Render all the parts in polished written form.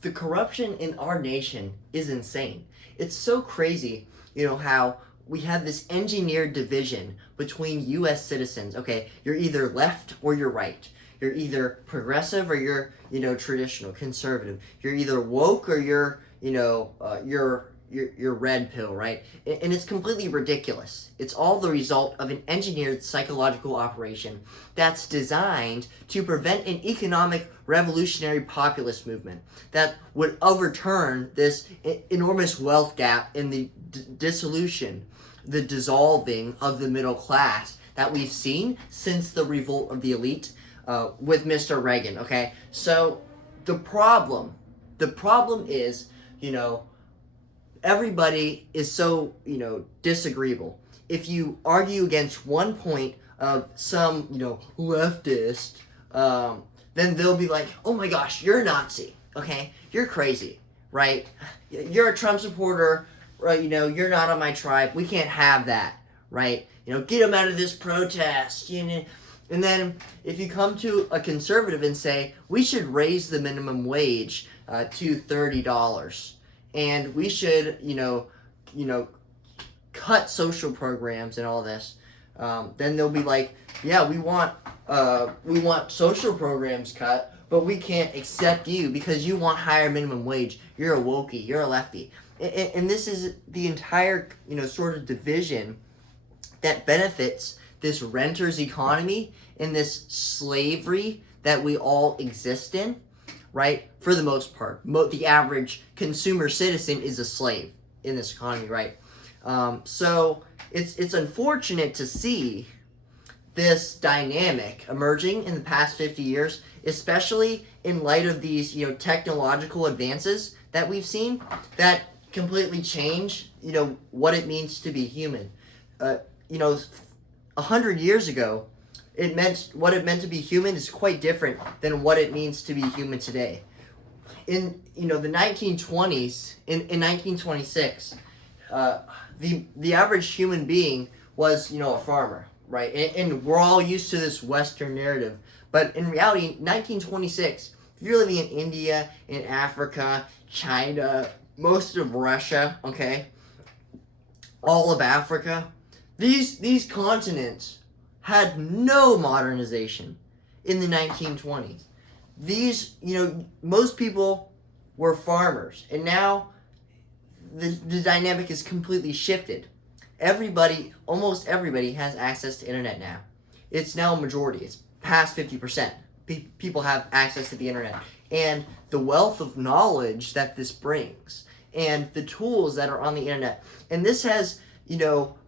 The corruption in our nation is insane. It's so crazy, how we have this engineered division between U.S. citizens. Okay, you're either left or you're right. You're either progressive or you're, traditional, conservative. You're either woke or you're red pill, right? And it's completely ridiculous. It's all the result of an engineered psychological operation that's designed to prevent an economic revolutionary populist movement that would overturn this enormous wealth gap in the dissolution, the dissolving of the middle class that we've seen since the revolt of the elite with Mr. Reagan, okay? So the problem is, everybody is so, disagreeable. If you argue against one point of some, leftist, then they'll be like, oh my gosh, you're a Nazi, okay? You're crazy, right? You're a Trump supporter, right? You're not on my tribe. We can't have that, right? Get them out of this protest, And then if you come to a conservative and say, we should raise the minimum wage to $30, and we should, cut social programs and all this, then they'll be like, yeah, we want social programs cut, but we can't accept you because you want higher minimum wage. You're a wokey. You're a lefty. And this is the entire, sort of division that benefits this renter's economy and this slavery that we all exist in, right? For the most part, the average consumer citizen is a slave in this economy, right? So it's unfortunate to see this dynamic emerging in the past 50 years, especially in light of these, technological advances that we've seen that completely change, what it means to be human. 100 years ago, what it meant to be human is quite different than what it means to be human today. In the 1920s, in 1926, the average human being was a farmer, right? And we're all used to this Western narrative, but in reality, 1926, if you're living in India, in Africa, China, most of Russia, okay, all of Africa, these continents had no modernization in the 1920s. These, most people were farmers, and now the dynamic is completely shifted. Almost everybody has access to internet now. It's now a majority. It's past 50%. People have access to the internet. And the wealth of knowledge that this brings, and the tools that are on the internet. And this has,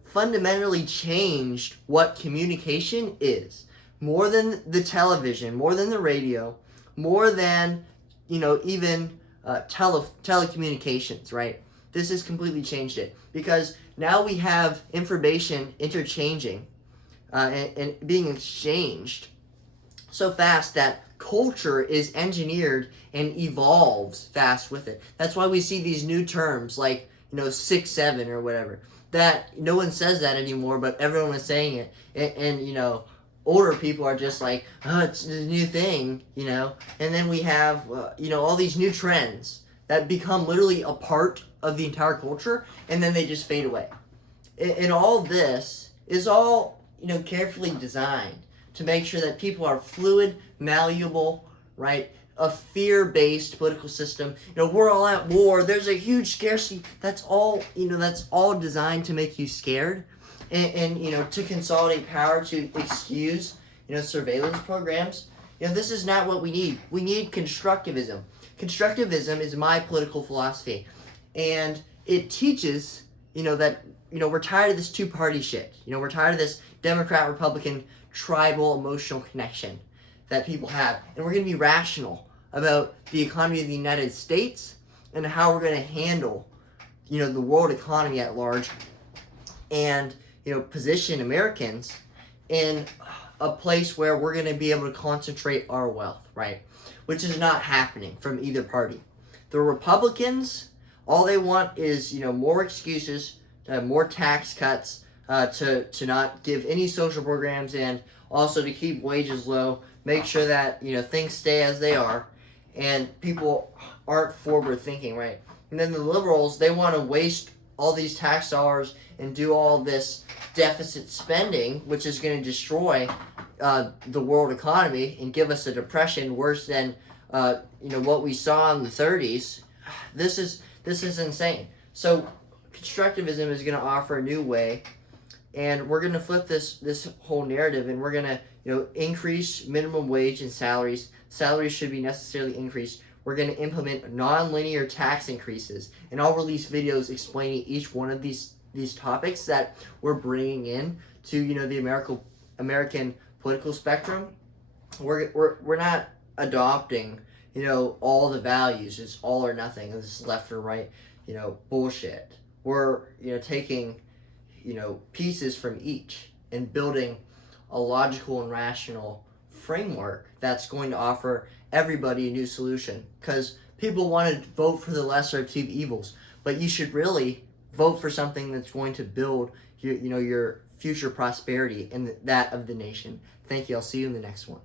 fundamentally changed what communication is. More than the television, more than the radio, more than, even telecommunications, right? This has completely changed it. Because now we have information interchanging and being exchanged so fast that culture is engineered and evolves fast with it. That's why we see these new terms like, 6-7 or whatever. That no one says that anymore, but everyone was saying it. And older people are just like, oh, it's a new thing, And then we have, all these new trends that become literally a part of the entire culture, and then they just fade away. And all this is all, carefully designed to make sure that people are fluid, malleable, right? A fear-based political system. We're all at war. There's a huge scarcity. That's all, that's all designed to make you scared and to consolidate power, to excuse, surveillance programs. This is not what we need. We need constructivism. Constructivism is my political philosophy. And it teaches, that, we're tired of this two-party shit. We're tired of this Democrat-Republican tribal emotional connection that people have. And we're going to be rational about the economy of the United States and how we're going to handle, the world economy at large and, position Americans in a place where we're going to be able to concentrate our wealth, right? Which is not happening from either party. The Republicans, all they want is, more excuses, to have more tax cuts, to not give any social programs, and also to keep wages low, make sure that, things stay as they are. And people aren't forward thinking, right? And then the liberals, they want to waste all these tax dollars and do all this deficit spending, which is going to destroy the world economy and give us a depression worse than what we saw in the 30s. This is insane. So constructivism is going to offer a new way, and we're going to flip this whole narrative, and we're going to increase minimum wage and salaries. Salaries should be necessarily increased. We're going to implement non-linear tax increases, and I'll release videos explaining each one of these topics that we're bringing in to the American political spectrum. We're not adopting all the values. It's all or nothing. This is left or right bullshit. We're taking pieces from each and building a logical and rational framework that's going to offer everybody a new solution, because people want to vote for the lesser of two evils, but you should really vote for something that's going to build your future prosperity and that of the nation. Thank you. I'll see you in the next one.